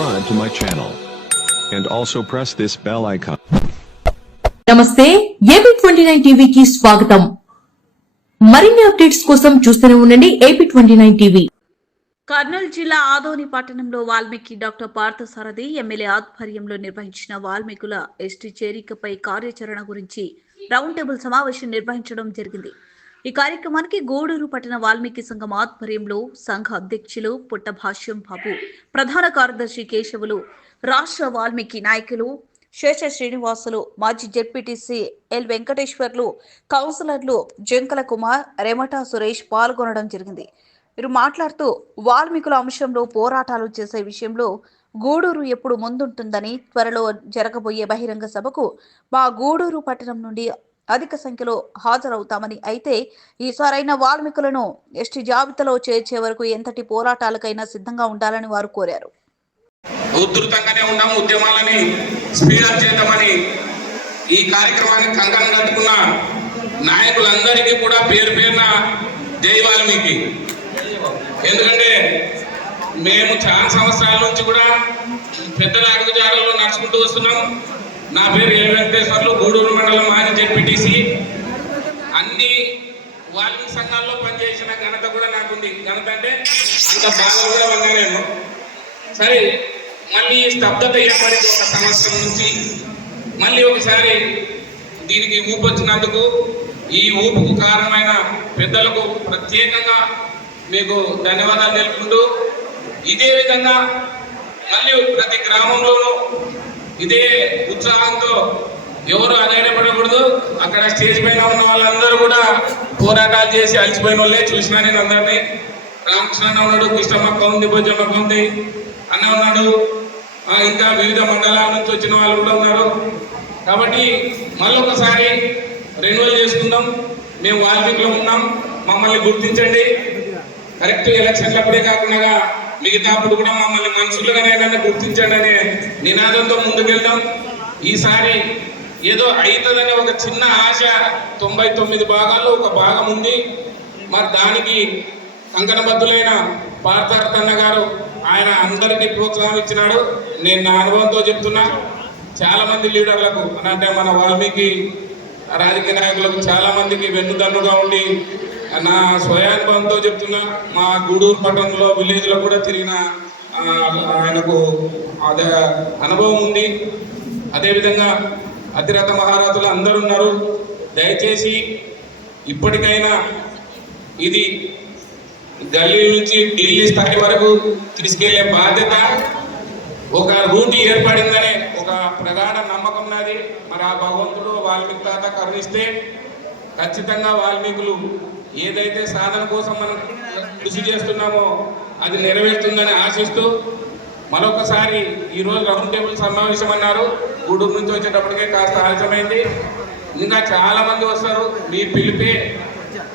subscribe to my channel. And also press this bell icon. నమస్తే AP twenty nine టీవీకి స్వాగతం మరిన్ని updates కోసం చూస్తూనే ఉండండి AP twenty nine TV Kurnool జిల్లా ఆదోని పట్టణంలో వాల్మీకి డాక్టర్ పార్థసారథి ఎమ్మెల్యే ఆధ్వర్యంలో నిర్వహించిన వాల్మీకుల ఎస్టీ చేరికపై కార్యాచరణ గురించి రౌండ్ టేబుల్ సమావేశం నిర్వహించడం జరిగింది ఈ కార్యక్రమానికి గూడూరు పట్టణ వాల్మీకి సంఘం ఆధ్వర్యంలో సంఘ అధ్యక్షులు పుట్ట భాష్యం బాబు ప్రధాన కార్యదర్శి కేశవులు రాష్ట్ర వాల్మీకి నాయకులు శేష శ్రీనివాసులు మాజీ జెడ్పీటీసీ ఎల్ వెంకటేశ్వర్లు కౌన్సిలర్లు జంకల కుమార్ రెమటా సురేష్ పాల్గొనడం జరిగింది. వీరు మాట్లాడుతూ వాల్మీకుల అంశంలో పోరాటాలు చేసే విషయంలో గూడూరు ఎప్పుడు ముందుంటుందని త్వరలో జరగబోయే బహిరంగ సభకు మా గూడూరు పట్టణం నుండి అధిక సంఖ్యలో హాజరవుతామని అయితే ఈసారైన వాల్మీకులను ఎస్టీ జాబితాలో చేర్చే వరకు ఎంతటి పోరాటాలకైనా సిద్ధంగా ఉండాలని వారు కోరారు. ఉధృతంగానే ఉన్నాము ఉద్యమాలని స్పీడప్ చేద్దామని ఈ కార్యక్రమానికి కంకణం కట్టుకున్న నాయకులందరికీ కూడా పేరు పేరున జై వాల్మీకి. ఎందుకంటే మేము చాలా సంవత్సరాల నుంచి కూడా పెద్ద అడుగుజాడల్లో నడుచుకుంటూ వస్తున్నాం. నా పేరు ఎల్ వెంకటేశ్వర్లు గూడూరు మండలం మాజీ జెడ్పీటీసీ. అన్ని వాల్మీకి సంఘాల్లో పనిచేసిన ఘనత కూడా నాకుంది. ఘనత అంటే అంత బాగా కూడా ఉన్నా నేను సరే మళ్ళీ స్తబ్దత ఏర్పడింది ఒక సంవత్సరం నుంచి. మళ్ళీ ఒకసారి దీనికి ఊపు వచ్చినందుకు ఈ ఊపుకు కారణమైన పెద్దలకు ప్రత్యేకంగా మీకు ధన్యవాదాలు తెలుపుకుంటూ ఇదే విధంగా మళ్ళీ ప్రతి గ్రామంలోనూ ఇదే ఉత్సాహంతో ఎవరు అధైర్యపడకూడదు అక్కడ స్టేజ్ పైన ఉన్న వాళ్ళందరూ కూడా పోరాటాలు చేసి అలసిపోయిన వాళ్ళే. చూసినా నేను అందరినీ. రామకృష్ణ అన్న ఉన్నాడు కృష్ణమ్మక్క ఉంది భోజమక్క ఉంది అన్న ఉన్నాడు. ఇంకా వివిధ మండలాల నుంచి వచ్చిన వాళ్ళు కూడా ఉన్నారు. కాబట్టి మళ్ళొకసారి రెన్యువల్ చేసుకుందాం. మేము వాల్మీకిలో ఉన్నాం. మమ్మల్ని గుర్తించండి. కరెక్ట్ ఎలక్షన్లప్పుడే కాకుండా మిగతా అప్పుడు కూడా మమ్మల్ని మనుషులుగానైనా గుర్తించండి అనే నినాదంతో ముందుకెళ్దాం. ఈసారి ఏదో అవుతుందనే ఒక చిన్న ఆశ తొంభై తొమ్మిది భాగాల్లో ఒక భాగం ఉంది. మరి దానికి కంకణబద్ధులైన పార్థార్థన్న గారు ఆయన అందరికీ ప్రోత్సాహం ఇచ్చినాడు. నేను నా అనుభవంతో చెప్తున్నా. చాలా మంది లీడర్లకు అంటే మన వాల్మీకి రాజకీయ నాయకులకు చాలా మందికి వెన్నుదన్నుగా ఉండి నా స్వయానుభవంతో చెప్తున్నా మా గూడూరు పట్టణంలో విలేజ్లో కూడా తిరిగిన ఆయనకు అదే అనుభవం ఉంది. అదేవిధంగా అతిరథ మహారాజులు అందరూ ఉన్నారు. దయచేసి ఇప్పటికైనా ఇది గల్లీ నుంచి ఢిల్లీ స్థాయి వరకు తీసుకెళ్ళే బాధ్యత ఒక రూట్ ఏర్పడిందనే ఒక ప్రగాఢ నమ్మకం నాది. మరి ఆ భగవంతుడు వాల్మీకి తాత కరుణిస్తే ఖచ్చితంగా వాల్మీకులు ఏదైతే సాధన కోసం మనం కృషి చేస్తున్నామో అది నెరవేరుతుందని ఆశిస్తూ మరొకసారి ఈరోజు రౌండ్ టేబుల్ సమావేశం అన్నారు. గూడూరు నుంచి వచ్చేటప్పటికే కాస్త ఆలస్యమైంది. ఇంకా చాలామంది వస్తారు. మీ పిలిపే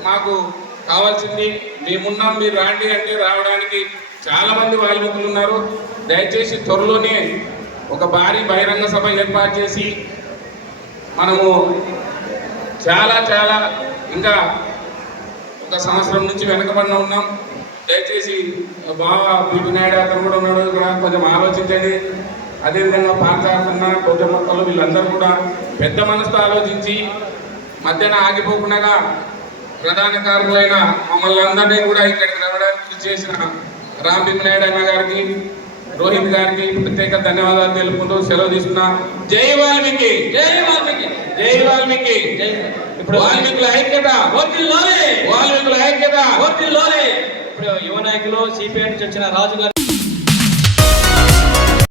మాకు కావాల్సింది. మేమున్నాం మీరు రాండి అంటే రావడానికి చాలామంది వాల్మీకులు ఉన్నారు. దయచేసి త్వరలోనే ఒక భారీ బహిరంగ సభ ఏర్పాటు చేసి మనము చాలా చాలా ఇంకా ఒక సంవత్సరం నుంచి వెనకబడిన ఉన్నాం. దయచేసి బాగా పీపీ నాయుడు అతను కూడా ఉన్నాడు. ఇక్కడ కొంచెం ఆలోచించండి. అదేవిధంగా పాంచాడుతున్న కొంచెం మొక్కలు వీళ్ళందరూ కూడా పెద్ద మనసుతో ఆలోచించి మధ్యన ఆగిపోకుండా ప్రధాన కారులైన మమ్మల్ని అందరినీ కూడా ఇక్కడికి రావడానికి కృషి చేసిన రామ్ నాయుడు అన్న గారికి రోహిత్ గారికి ప్రత్యేక ధన్యవాదాలు తెలుపుకుంటూ సెలవు తీసుకున్నా. జై వాల్మీకి! జై వాల్మీకి! జై వాల్మీకి! ఇప్పుడు వాల్మీకుల ఐక్యత. వర్తిల్లాలి ఐక్యత ఇప్పుడు యువ నాయకులు సిపిఐ నుంచి వచ్చిన రాజు గారు